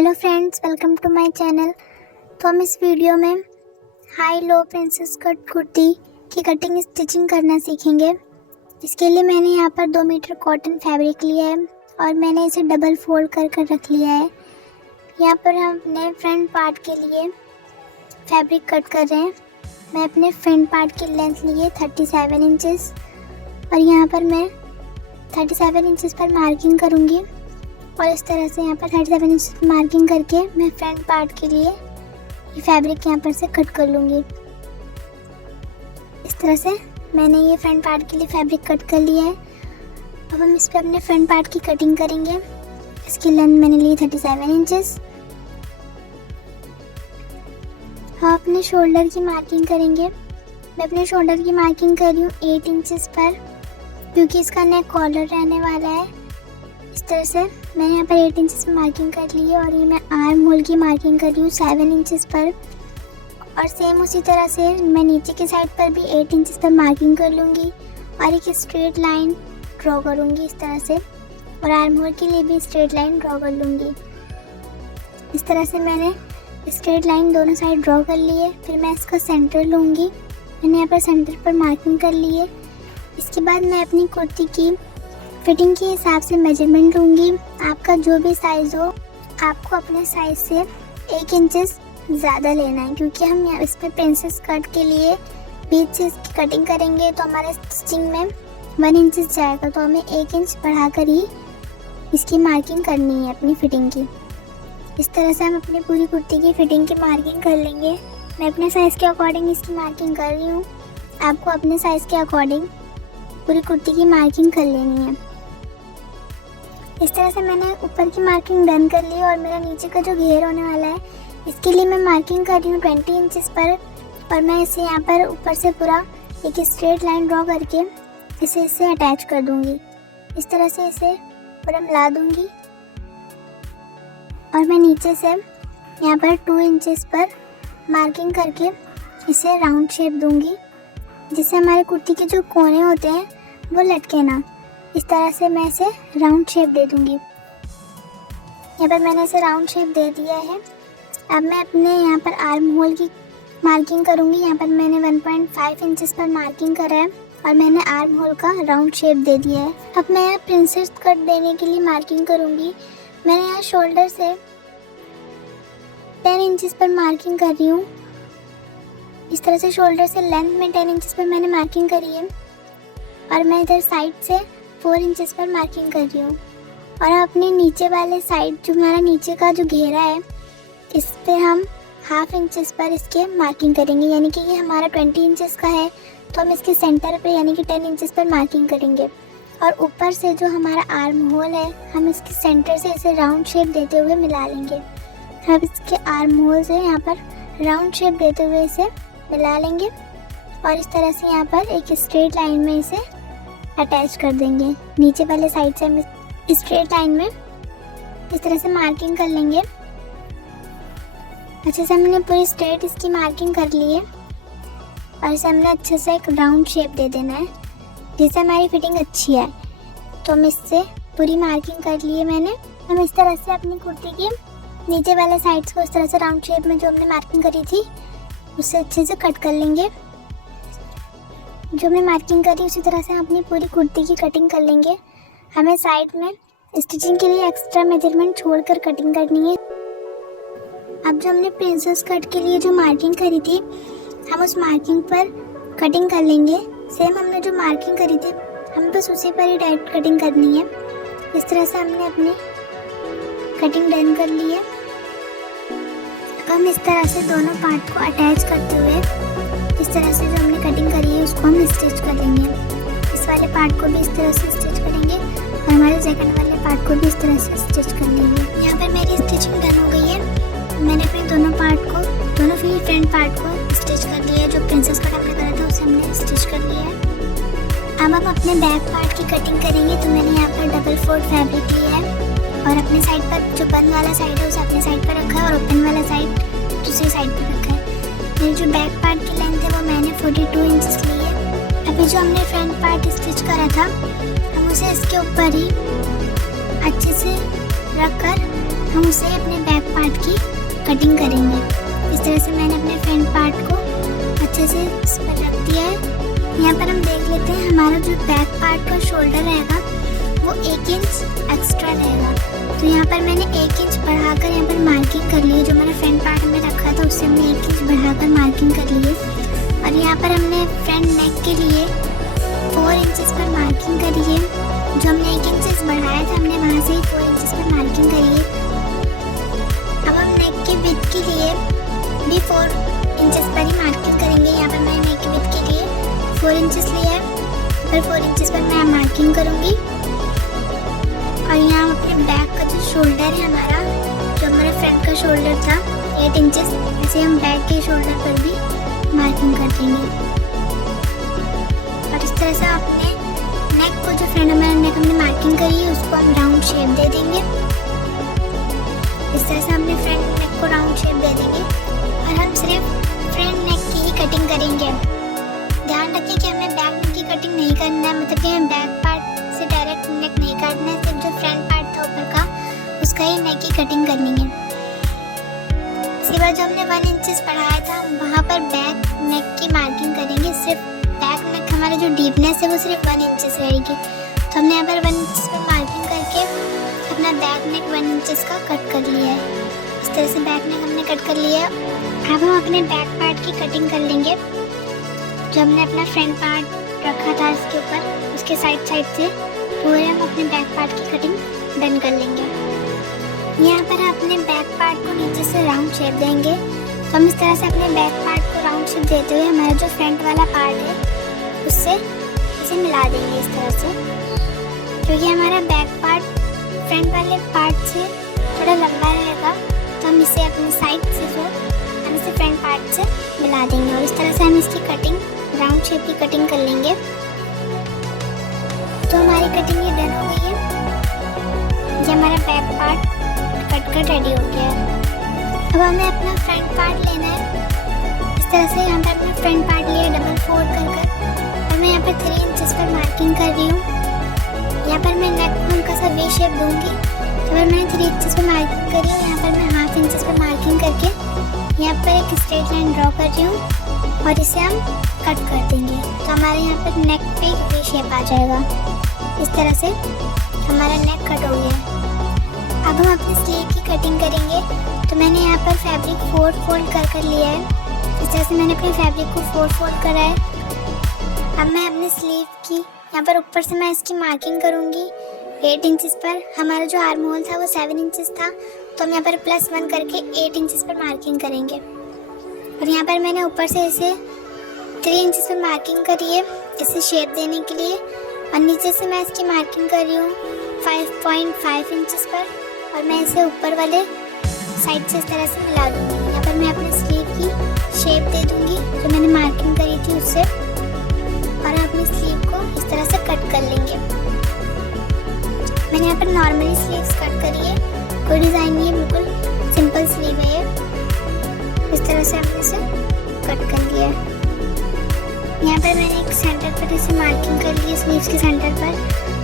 Hello friends, welcome to my channel. तो हम इस वीडियो में high low princess cut kurti की कटिंग स्टिचिंग करना सीखेंगे। इसके लिए मैंने यहाँ पर 2 मीटर कॉटन फैब्रिक लिया है और मैंने इसे डबल फोल्ड कर रख लिया है। यहाँ पर हम अपने फ्रंट पार्ट के लिए फैब्रिक कट कर रहे हैं। मैं अपने फ्रंट पार्ट की लेंथ ली है 37 इंचेस और यहाँ पर मैं 37 इंचेस पर मार्किंग करूँगी और इस तरह से यहाँ पर 37 इंच मार्किंग करके मैं फ्रंट पार्ट के लिए ये फैब्रिक यहाँ पर से कट कर लूँगी। इस तरह से मैंने ये फ्रंट पार्ट के लिए फैब्रिक कट कर लिया है। अब हम इस पर अपने फ्रंट पार्ट की कटिंग करेंगे। इसकी लेंथ मैंने ली 37 इंचेस। हम अपने शोल्डर की मार्किंग करेंगे। मैं अपने शोल्डर की मार्किंग कर रही हूँ 8 इंचेस पर, क्योंकि इसका नेक कॉलर रहने वाला है। इस तरह से मैंने यहाँ पर 8 इंचेस पर मार्किंग कर ली है और ये मैं आर्म होल की मार्किंग कर रही हूँ 7 इंचेस पर। और सेम उसी तरह से मैं नीचे की साइड पर भी 8 इंचेस पर मार्किंग कर लूँगी और एक स्ट्रेट लाइन ड्रॉ करूँगी इस तरह से, और आर्म होल के लिए भी स्ट्रेट लाइन ड्रॉ कर लूँगी। इस तरह से मैंने स्ट्रेट लाइन दोनों साइड ड्रॉ कर ली है। फिर मैं इसका सेंटर लूँगी। मैंने यहाँ पर सेंटर पर मार्किंग कर ली है। इसके बाद मैं अपनी कुर्ती की फिटिंग के हिसाब से मेजरमेंट लूँगी। आपका जो भी साइज़ हो, आपको अपने साइज़ से 1 इंचेस ज़्यादा लेना है, क्योंकि हम यहाँ इस पर प्रिंसेस कट के लिए बीच से इसकी कटिंग करेंगे तो हमारे स्टिचिंग में 1 इंचेस जाएगा, तो हमें 1 इंच बढ़ाकर ही इसकी मार्किंग करनी है अपनी फिटिंग की। इस तरह से हम अपनी पूरी कुर्ती की फिटिंग की मार्किंग कर लेंगे। मैं अपने साइज़ के अकॉर्डिंग इसकी मार्किंग कर रही हूँ। आपको अपने साइज़ के अकॉर्डिंग पूरी कुर्ती की मार्किंग कर लेनी है। इस तरह से मैंने ऊपर की मार्किंग डन कर ली और मेरा नीचे का जो घेर होने वाला है, इसके लिए मैं मार्किंग कर रही हूँ 20 इंचेस पर। और मैं इसे यहाँ पर ऊपर से पूरा एक स्ट्रेट लाइन ड्रॉ करके इसे अटैच कर दूँगी। इस तरह से इसे पूरा मिला दूँगी और मैं नीचे से यहाँ पर 2 इंचेस पर मार्किंग करके इसे राउंड शेप दूँगी, जिससे हमारे कुर्ती के जो कोने होते हैं वो लटके ना। इस तरह से मैं इसे राउंड शेप दे दूँगी। यहाँ पर मैंने इसे राउंड शेप दे दिया है। अब मैं अपने यहाँ पर आर्म होल की मार्किंग करूँगी। यहाँ पर मैंने 1.5 इंचेस पर मार्किंग करा है और मैंने आर्म होल का राउंड शेप दे दिया है। अब मैं यहाँ प्रिंसेस कट देने के लिए मार्किंग करूँगी। मैंने यहाँ शोल्डर से 10 इंचेस पर मार्किंग कर रही हूँ। इस तरह से शोल्डर से लेंथ में 10 इंचेस पर मैंने मार्किंग करी है और मैं इधर साइड से 4 इंचेस पर मार्किंग कर रही हूँ। और अपने नीचे वाले साइड, जो हमारा नीचे का जो घेरा है, इस पे हम 1/2 इंचेस पर इसके मार्किंग करेंगे। यानी कि ये हमारा 20 इंचेस का है, तो हम इसके सेंटर पे यानी कि 10 इंचेस पर मार्किंग करेंगे। और ऊपर से जो हमारा आर्म होल है, हम इसके सेंटर से इसे राउंड शेप देते हुए मिला लेंगे। हम इसके आर्म होल से यहाँ पर राउंड शेप देते हुए इसे मिला लेंगे और इस तरह से यहाँ पर एक स्ट्रेट लाइन में इसे अटैच कर देंगे। नीचे वाले साइड से हम स्ट्रेट लाइन में इस तरह से मार्किंग कर लेंगे। अच्छे से हमने पूरी स्ट्रेट इसकी मार्किंग कर ली है और इसे हमने अच्छे से एक राउंड शेप दे देना है, जिससे हमारी फिटिंग अच्छी है। तो हम इससे पूरी मार्किंग कर ली है मैंने। हम इस तरह से अपनी कुर्ती की नीचे वाले साइड्स को इस तरह से राउंड शेप में जो हमने मार्किंग करी थी उससे अच्छे से कट कर लेंगे। जो हमने मार्किंग करी उसी तरह से हम अपनी पूरी कुर्ती की कटिंग कर लेंगे। हमें साइड में स्टिचिंग के लिए एक्स्ट्रा मेजरमेंट छोड़कर कटिंग करनी है। अब जो हमने प्रिंसेस कट के लिए जो मार्किंग करी थी, हम उस मार्किंग पर कटिंग कर लेंगे। सेम हमने जो मार्किंग करी थी, हमें बस उसी पर ही डायरेक्ट कटिंग करनी है। इस तरह से हमने अपनी कटिंग डन कर ली है। अब हम इस तरह से दोनों पार्ट को अटैच करते हुए इस तरह से जो हमने कटिंग करी है उसको हम स्टिच कर लेंगे। इस वाले पार्ट को भी इस तरह से स्टिच करेंगे और हमारे सेकंड वाले पार्ट को भी इस तरह से स्टिच कर लेंगे। यहाँ पर मेरी स्टिचिंग डन हो गई है। मैंने अपने दोनों फ्रंट पार्ट को स्टिच कर लिया है। जो प्रिंसेस कट हमने करा था उसे हमने स्टिच कर लिया है। अब हम अपने बैक पार्ट की कटिंग करेंगे। तो मैंने यहाँ पर डबल फोल्ड फैब्रिक लिया है और अपने साइड पर जो बंद वाला साइड है उसे अपने साइड पर रखा है और ओपन वाला साइड दूसरी साइड पर रखा है। मेरी जो बैक पार्ट की लेंथ है वो मैंने 42 इंचेस ली है। अभी जो हमने फ्रंट पार्ट स्टिच करा था, हम उसे इसके ऊपर ही अच्छे से रखकर हम उसे अपने बैक पार्ट की कटिंग करेंगे। इस तरह से मैंने अपने फ्रंट पार्ट को अच्छे से इस पर रख दिया है। यहाँ पर हम देख लेते हैं हमारा जो बैक पार्ट का शोल्डर रहेगा वो 1 इंच एक्स्ट्रा रहेगा। तो यहाँ पर मैंने 1 इंच बढ़ाकर यहाँ पर मार्किंग कर ली है। जो मैंने फ्रंट पार्ट में रखा था उससे हमने 1 इंच बढ़ाकर मार्किंग कर ली है। और यहाँ पर हमने फ्रंट नेक के लिए 4 इंचेस पर मार्किंग करी है। जो हमने 1 इंचेस बढ़ाया था हमने वहाँ से ही 4 इंचेस पर मार्किंग करी है। अब हम नेक के विड्थ के लिए भी 4 इंचेस पर ही मार्किंग करेंगे। यहाँ पर मैंने नेक के विड्थ के लिए 4 इंचेस लिया है, पर 4 इंचेस पर मैं मार्किंग करूँगी। और यहाँ अपने बैक का जो शोल्डर है हमारा, जो हमारा फ्रंट का शोल्डर था 8 इंचेस, ऐसे हम बैक के शोल्डर पर भी मार्किंग कर देंगे। और इस तरह से अपने नेक को, जो फ्रंट हमारा नेक हमने मार्किंग करी है उसको हम राउंड शेप दे देंगे। इस तरह से हमने फ्रंट नेक को राउंड शेप दे देंगे और हम सिर्फ फ्रंट नेक की ही कटिंग करेंगे। ध्यान रखिए कि हमें बैक नेक की कटिंग नहीं करना है, मतलब कि हमें बैक पार्ट से डायरेक्ट नेक नहीं काटना है, सिर्फ जो फ्रंट पार्ट था ऊपर का उसका ही नेक की कटिंग करनी है। इसके बाद जो हमने 1 इंचेस बढ़ाया था वहाँ पर बैक नेक की मार्किंग करेंगे। सिर्फ बैक नेक हमारा जो डीपनेस है वो सिर्फ 1 इंचेस रहेगी। तो हमने यहाँ पर 1 इंचेस पर मार्किंग करके अपना बैक नेक 1 इंचेस का कट कर लिया है। इस तरह से बैक नेक हमने कट कर लिया है। अब हम अपने बैक पार्ट की कटिंग कर लेंगे। जो हमने अपना फ्रंट पार्ट रखा था इसके ऊपर, उसके साइड से पूरे हम अपने बैक पार्ट की कटिंग डन कर लेंगे। यहाँ पर अपने बैक पार्ट को नीचे से राउंड शेप देंगे। तो हम इस तरह से अपने बैक पार्ट को राउंड शेप देते हुए हमारा जो फ्रंट वाला पार्ट है उससे इसे मिला देंगे इस तरह से, क्योंकि हमारा बैक पार्ट फ्रंट वाले पार्ट से थोड़ा लंबा रहेगा। तो हम इसे अपनी साइड से जो हम इसे फ्रंट पार्ट से मिला देंगे और इस तरह से हम इसकी कटिंग राउंड शेप की कटिंग कर लेंगे। तो हमारी कटिंग ये डन हो गई है। ये हमारा बैक पार्ट कट कर रेडी हो गया है। अब हमें अपना फ्रंट पार्ट लेना है। इस तरह से यहाँ पर अपना फ्रंट पार्ट लिया डबल फोल्ड कर और मैं यहाँ पर 3 इंचेस पर मार्किंग कर रही हूँ। यहाँ पर मैं नेक को हल्का सा वी शेप दूँगी। तो मैंने 3 इंचेस पर मार्किंग करी है। यहाँ पर मैं हाफ इंचेस पर मार्किंग करके यहाँ पर एक स्ट्रेट लाइन ड्रॉ कर रही हूँ और इसे हम कट कर देंगे। तो हमारे यहाँ पर नेक पे एक वी शेप आ जाएगा। इस तरह से हमारा नेक कट हो गया है। अब हम अपनी स्लीव की कटिंग करेंगे। तो मैंने यहाँ पर फैब्रिक 4 फोल्ड कर लिया है। इस तरह से मैंने अपने फैब्रिक को 4 फोल्ड करा है। अब मैं अपने स्लीव की यहाँ पर ऊपर से मैं इसकी मार्किंग करूँगी 8 इंचेस पर। हमारा जो आर्म होल था वो 7 इंचेस था, तो हम यहाँ पर +1 करके 8 इंचेस पर मार्किंग करेंगे। और यहाँ पर मैंने ऊपर से इसे 3 इंचेस पर मार्किंग करी है इसे शेप देने के लिए। और नीचे से मैं इसकी मार्किंग कर रही हूँ 5.5 इंचेस पर और मैं इसे ऊपर वाले साइड से इस तरह से मिला दूँगी। यहाँ पर मैं अपने स्लीव की शेप दे दूँगी जो मैंने मार्किंग करी थी उससे, और अपनी स्लीव को इस तरह से कट कर लेंगे। मैंने यहाँ पर नॉर्मली स्लीव्स कट करी है, कोई डिज़ाइन नहीं है, बिल्कुल सिंपल स्लीव है ये। इस तरह से हमने इसे कट कर लिया है। यहाँ पर मैंने एक सेंटर पर इसे मार्किंग कर ली है स्लीव्स के सेंटर पर,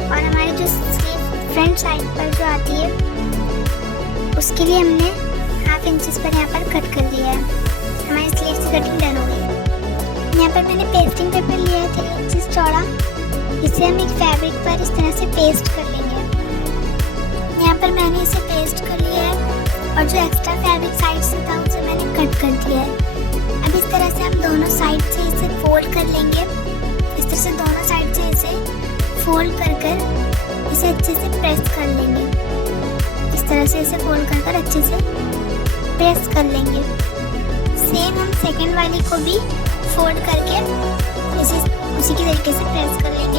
और हमारी जो स्लीव फ्रंट साइड पर जो आती है उसके लिए हमने हाफ इंचेस पर यहाँ पर कट कर दिया है। हमारी स्लीव्स की कटिंग डन हो गई। यहाँ पर मैंने पेस्टिंग पेपर लिया है 3 इंचेस चौड़ा। इसे हम एक फैब्रिक पर इस तरह से पेस्ट कर लेंगे। यहाँ पर मैंने इसे पेस्ट कर लिया है और जो एक्स्ट्रा फैब्रिक साइड से था उसे मैंने कट कर दिया है। अब इस तरह से हम दोनों साइड से इसे फोल्ड कर लेंगे। इस तरह से दोनों साइड से इसे फोल्ड कर इसे अच्छे से प्रेस कर लेंगे। इस तरह से इसे फोल्ड कर अच्छे से प्रेस कर लेंगे। सेम हम सेकंड वाली को भी फोल्ड करके इसे उसी के तरीके से प्रेस कर लेंगे।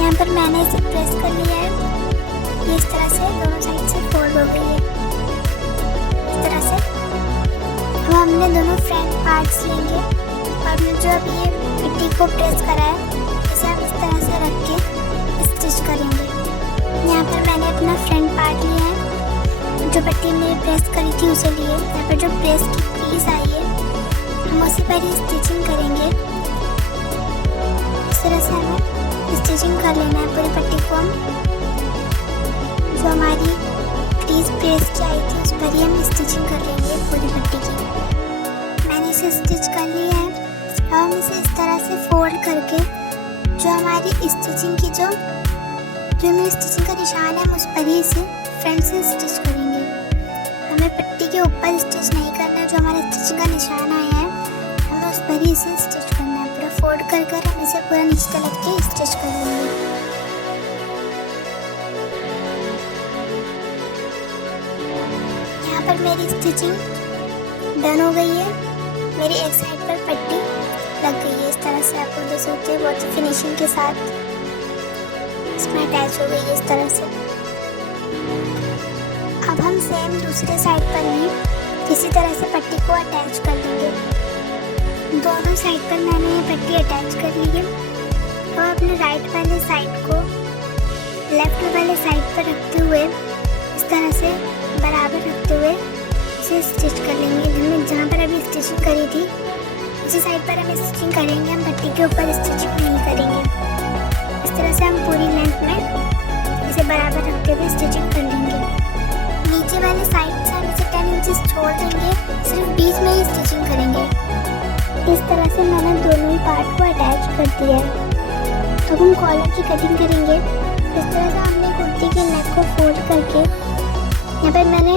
यहाँ पर मैंने इसे प्रेस कर लिया है। ये इस तरह से दोनों साइड से फोल्ड हो गई है। इस तरह से अब हमने दोनों फ्रंट पार्ट्स लेंगे और हमने जो अभी ये पट्टी को प्रेस करा है इसे हम इस तरह से रख के स्टिच करेंगे। यहाँ पर मैंने अपना फ्रंट पार्ट लिया है, जो पट्टी में प्रेस करी थी उसे लिए। यहाँ पर जो प्रेस की पीस आई है हम उसी पर ही स्टिचिंग करेंगे। इस तरह से हमें स्टिचिंग कर लेना है पूरी पट्टी को। हम जो हमारी क्रीज जिस प्रेस की आई थी उस पर ही हम स्टिचिंग कर लेंगे पूरी पट्टी की। मैंने इसे स्टिच कर लिया है। अब हम इसे इस तरह से फोल्ड करके जो हमारी स्टिचिंग की जो हमें स्टिचिंग का निशान है हम उस पर ही इसे फ्रंट से स्टिच करेंगे। हमें पट्टी के ऊपर स्टिच नहीं करना है, जो हमारा स्टिचिंग का निशान आया है हमें उस पर ही इसे स्टिच करना है। पूरा फोल्ड कर हम इसे पूरा नीचे तक के स्टिच कर लेंगे। यहाँ पर मेरी स्टिचिंग डन हो गई है। मेरी एक साइड पर पट्टी लग गई है। इस तरह से आप लोग देख सकते हैं बहुत फिनिशिंग के साथ इसमें अटैच हो गई है इस तरह से। अब हम सेम दूसरे साइड पर भी इसी तरह से पट्टी को अटैच कर लेंगे। दोनों साइड पर मैंने ये पट्टी अटैच कर ली है। और अपने राइट वाले साइड को लेफ्ट वाले साइड पर रखते हुए इस तरह से बराबर रखते हुए इसे स्टिच कर लेंगे। हमने जहाँ पर अभी स्टिचिंग करी थी उसी साइड पर हम स्टिचिंग करेंगे, हम पट्टी के ऊपर स्टिचिंग नहीं करेंगे। इस तरह से हम पूरी लेंथ में इसे बराबर रखते हुए स्टिचिंग कर लेंगे। नीचे वाले साइड से हम इसे 10 इंचेस छोड़ देंगे, सिर्फ बीच में ही स्टिचिंग करेंगे। इस तरह से मैंने दोनों ही पार्ट को अटैच कर दिया है। तो हम कॉलर की कटिंग करेंगे। इस तरह से हमने कुर्ती के नेक को फोल्ड करके यहाँ पर मैंने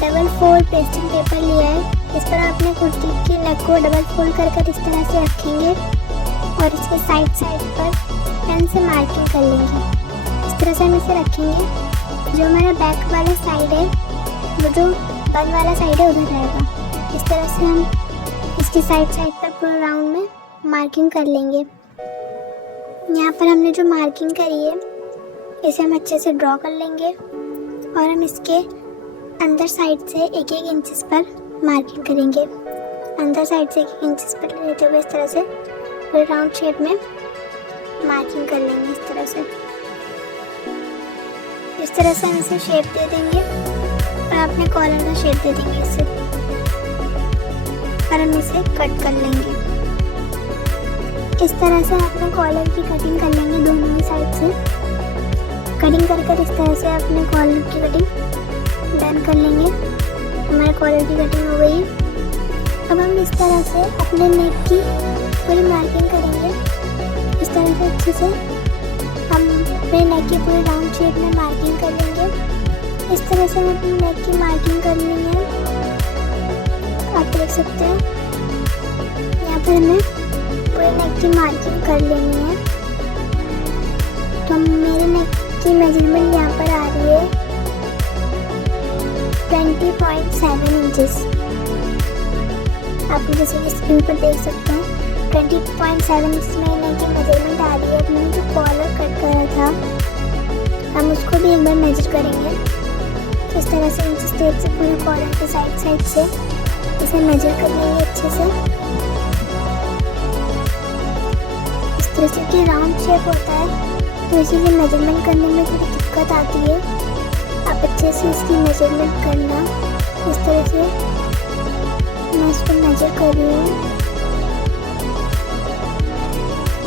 डबल फोल्ड पेस्टिंग पेपर लिया है। इस पर अपने कुर्ती के नेक को डबल फोल्ड कर इस तरह से रखेंगे और इसके साइड पर पेन से मार्किंग कर लेंगे। इस तरह से हम इसे रखेंगे। जो हमारा बैक वाला साइड है वो जो बंद वाला साइड है उधर रहेगा। इस तरह से हम इसके साइड पर पूरा राउंड में मार्किंग कर लेंगे। यहाँ पर हमने जो मार्किंग करी है इसे हम अच्छे से ड्रॉ कर लेंगे और हम इसके अंदर साइड से 1-1 इंचेस पर मार्किंग करेंगे। अंदर साइड से 1-1 इंचेस पर लेते हुए इस तरह से पूरे राउंड शेप में मार्किंग कर लेंगे। इस तरह से हम इसे शेप दे देंगे और अपने कॉलर का शेप दे देंगे इसे और हम इसे कट कर लेंगे। इस तरह से अपने कॉलर की कटिंग कर लेंगे दोनों ही साइड से। कटिंग कर इस तरह से अपने कॉलर की कटिंग डन कर लेंगे। हमारे कॉलर की कटिंग हो गई। अब हम इस तरह से अपने नेक की पूरी मार्किंग करेंगे। इस तरह से अच्छे से हम अपने नेक की पूरे राउंड शेप में मार्किंग कर लेंगे। इस तरह से हमें अपनी नेक की मार्किंग करनी है। आप देख सकते हैं यहाँ पर हमें पूरे नेक की मार्किंग कर लेनी है। तो मेरे नेक की मेजरमेंट यहाँ पर आ रही है 20.7 इंचेस। आप जैसे कि स्क्रीन पर देख सकते हैं 20.7 इंच में नेक की मेजरमेंट आ रही है। हमने जो कॉलर कट करा था हम उसको भी एक बार मेजर करेंगे। तो इस तरह से इंच टेप से पूरे कॉलर के साइड से इसे मेजर कर लेंगे अच्छे से। इस तरह से कि राउंड शेप होता है तो इसीलिए मेजरमेंट करने में थोड़ी दिक्कत आती है। आप अच्छे से इसकी मेजरमेंट करना। इस तरह से मैं इसको मेजर कर रही हूँ।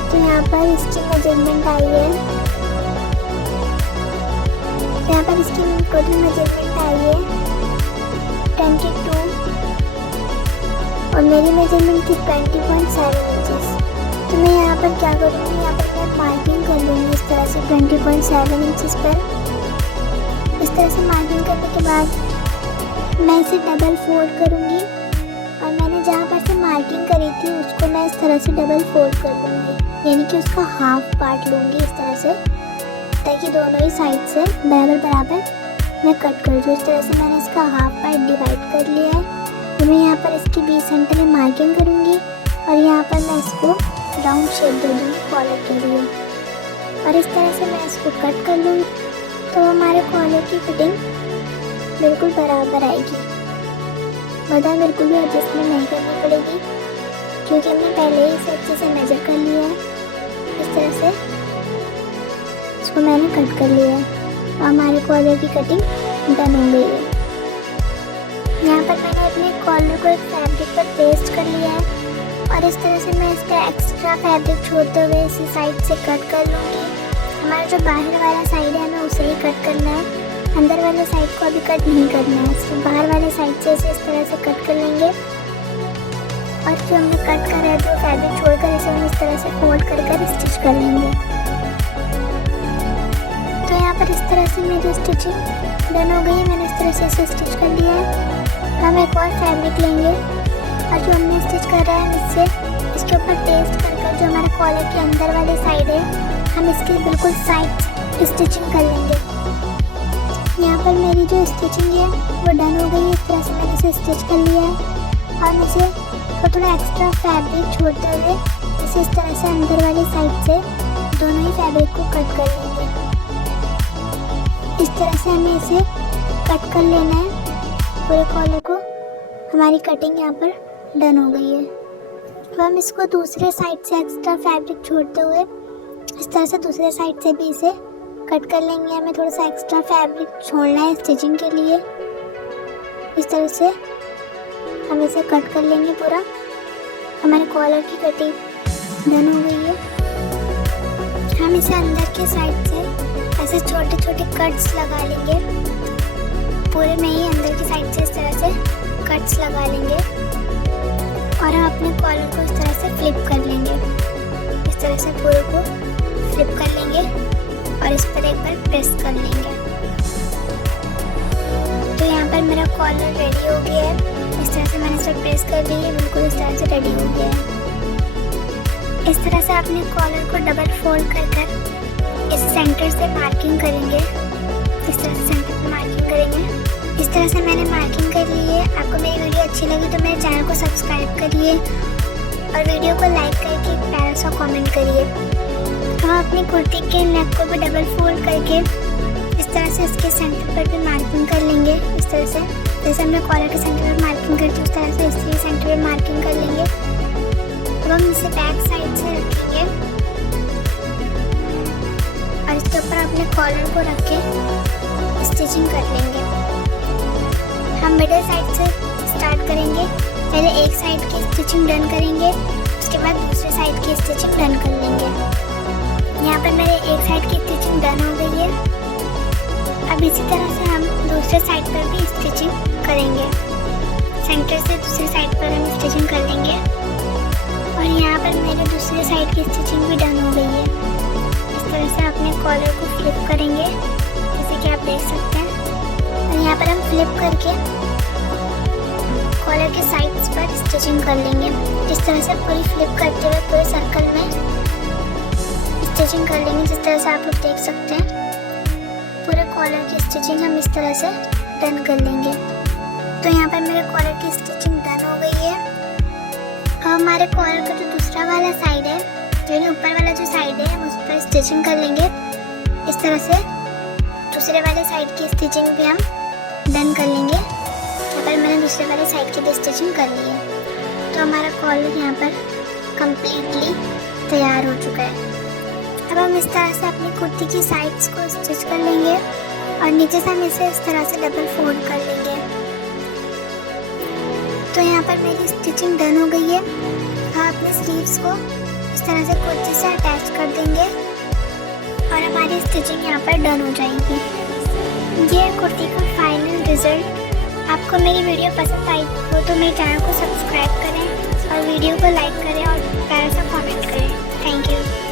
तो यहाँ पर इसकी मेजरमेंट आई है। यहाँ पर इसकी टोटल मेजरमेंट आई है 22 और मेरी मेजरमेंट थी 20.7 इंचेस। तो मैं यहाँ पर क्या करूँगी, यहाँ पर मैं मार्किंग कर लूँगी इस तरह से 20.7 इंचेस पर। इस तरह से मार्किंग करने के बाद मैं इसे डबल फोल्ड करूँगी और मैंने जहाँ पर से मार्किंग करी थी उसको मैं इस तरह से डबल फोल्ड कर लूँगी, यानी कि उसका हाफ पार्ट लूँगी इस तरह से, ताकि दोनों ही साइड से बराबर मैं कट कर दूँ। इस तरह से मैंने इसका हाफ पार्ट डिवाइड कर लिया है। तो मैं यहाँ पर इसकी 20 सेंटर में मार्किंग करूँगी और यहाँ पर मैं इसको राउंड शेप दे दूँगी कॉलर के लिए और इस तरह से मैं इसको कट कर लूँगी। तो हमारे कॉलर की फिटिंग बिल्कुल बराबर आएगी। बता बिल्कुल भी एडजस्टमेंट नहीं करनी पड़ेगी क्योंकि हमने पहले ही इसे अच्छे से मेजर कर लिया है। इस तरह से इसको मैंने कट कर लिया है और हमारे कॉलर की कटिंग डन हो गई है। यहाँ पर मैंने अपने कॉलर को एक फैब्रिक पर पेस्ट कर लिया है और इस तरह से मैं इसका एक्स्ट्रा फैब्रिक छोड़ते हुए इसी साइड से कट कर लूँगी। हमारा जो बाहर वाला साइड है हमें उसे ही कट करना है। अंदर वाले साइड को अभी कट नहीं करना है, सिर्फ बाहर वाले साइड से इसे इस तरह से कट कर लेंगे। और जो हमने कट करा है तो फैब्रिक छोड़कर इसे हम इस तरह से फोल्ड कर स्टिच कर लेंगे। तो यहाँ पर इस तरह से मेरी स्टिचिंग डन हो गई है। मैंने इस तरह से इसे स्टिच कर लिया है। हम एक और फैब्रिक लेंगे और जो हमने स्टिच करा है इससे इसके ऊपर पेस्ट कर जो हमारे कॉलर के अंदर वाले साइड है हम इसकी बिल्कुल साइड स्टिचिंग कर लेंगे। यहाँ पर मेरी जो स्टिचिंग है वो डन हो गई है। इस तरह से मैंने इसे स्टिच कर लिया है और मुझे थोड़ा एक्स्ट्रा फैब्रिक छोड़ते हुए इसे इस तरह से अंदर वाली साइड से दोनों ही फैब्रिक को कट कर लेंगे। इस तरह से हमें इसे कट कर लेना है पूरे कॉलर को। हमारी कटिंग यहाँ पर डन हो गई है। अब हम इसको दूसरे साइड से एक्स्ट्रा फैब्रिक छोड़ते हुए इस तरह से दूसरे साइड से भी इसे कट कर लेंगे। हमें थोड़ा सा एक्स्ट्रा फैब्रिक छोड़ना है स्टिचिंग के लिए। इस तरह से हम इसे कट कर लेंगे पूरा। हमारे कॉलर की कटिंग डन हो गई है। हम इसे अंदर के साइड से ऐसे छोटे छोटे कट्स लगा लेंगे। पूरे में ही अंदर की साइड से इस तरह से कट्स लगा लेंगे और हम अपने कॉलर को इस तरह से फ्लिप कर लेंगे। इस तरह से पूरे को फ्लिप कर लेंगे और इस पर एक बार प्रेस कर लेंगे। तो यहाँ पर मेरा कॉलर रेडी हो गया है। इस तरह से मैंने इसे प्रेस कर ली है, बिल्कुल इस तरह से रेडी हो गया है। इस तरह से अपने कॉलर को डबल फोल्ड कर इस सेंटर से मार्किंग करेंगे। इस तरह से सेंटर पर मार्किंग करेंगे। इस तरह से मैंने मार्किंग कर ली है। आपको मेरी वीडियो अच्छी लगी तो मेरे चैनल को सब्सक्राइब करिए और वीडियो को लाइक करके एक प्यारा सा कमेंट करिए। हम अपनी कुर्ती के नेक को भी डबल फोल्ड करके इस तरह से इसके सेंटर पर भी मार्किंग कर लेंगे। इस तरह से जैसे हमने कॉलर के सेंटर पर मार्किंग करती है उस तरह से इसके सेंटर पर मार्किंग कर लेंगे। अब हम इसे बैक साइड से रखेंगे और इसके ऊपर अपने कॉलर को रख के स्टिचिंग कर लेंगे। हम मिडिल साइड से स्टार्ट करेंगे। पहले एक साइड की स्टिचिंग डन करेंगे, उसके बाद दूसरे साइड की स्टिचिंग डन कर लेंगे। यहाँ पर मेरे एक साइड की स्टिचिंग डन हो गई है। अब इसी तरह से हम दूसरे साइड पर भी स्टिचिंग करेंगे। सेंटर से दूसरे साइड पर हम स्टिचिंग कर लेंगे और यहाँ पर मेरे दूसरे साइड की स्टिचिंग भी डन हो गई है। इस तरह से अपने कॉलर को फ्लिप करेंगे जैसे कि आप देख सकते हैं। और यहाँ पर हम फ्लिप करके कॉलर के साइड्स पर स्टिचिंग कर लेंगे। इस तरह से पूरी फ्लिप करते हुए पूरे सर्कल में स्टिचिंग कर लेंगे। जिस तरह से आप लोग देख सकते हैं पूरे कॉलर की स्टिचिंग हम इस तरह से डन कर लेंगे। तो यहाँ पर मेरे कॉलर की स्टिचिंग डन हो गई है। अब हमारे कॉलर का जो दूसरा वाला साइड है यानी ऊपर वाला जो साइड है हम उस पर स्टिचिंग कर लेंगे। इस तरह से दूसरे वाले साइड की स्टिचिंग भी हम डन कर लेंगे। यहाँ पर मैंने दूसरे वाले साइड की भी स्टिचिंग कर ली है। तो हमारा कॉलर यहाँ पर कंप्लीटली तैयार हो चुका है। अब हम इस तरह से अपनी कुर्ती की साइड्स को स्टिच कर लेंगे और नीचे से हम इसे इस तरह से डबल फोल्ड कर लेंगे। तो यहाँ पर मेरी स्टिचिंग डन हो गई है। हम अपने स्लीव्स को इस तरह से कुर्ती से अटैच कर देंगे और हमारी स्टिचिंग यहाँ पर डन हो जाएगी। ये है कुर्ती का फाइनल रिजल्ट। आपको मेरी वीडियो पसंद आई हो तो मेरे चैनल को सब्सक्राइब करें और वीडियो को लाइक करें और प्यारा सा कमेंट करें। Thank you.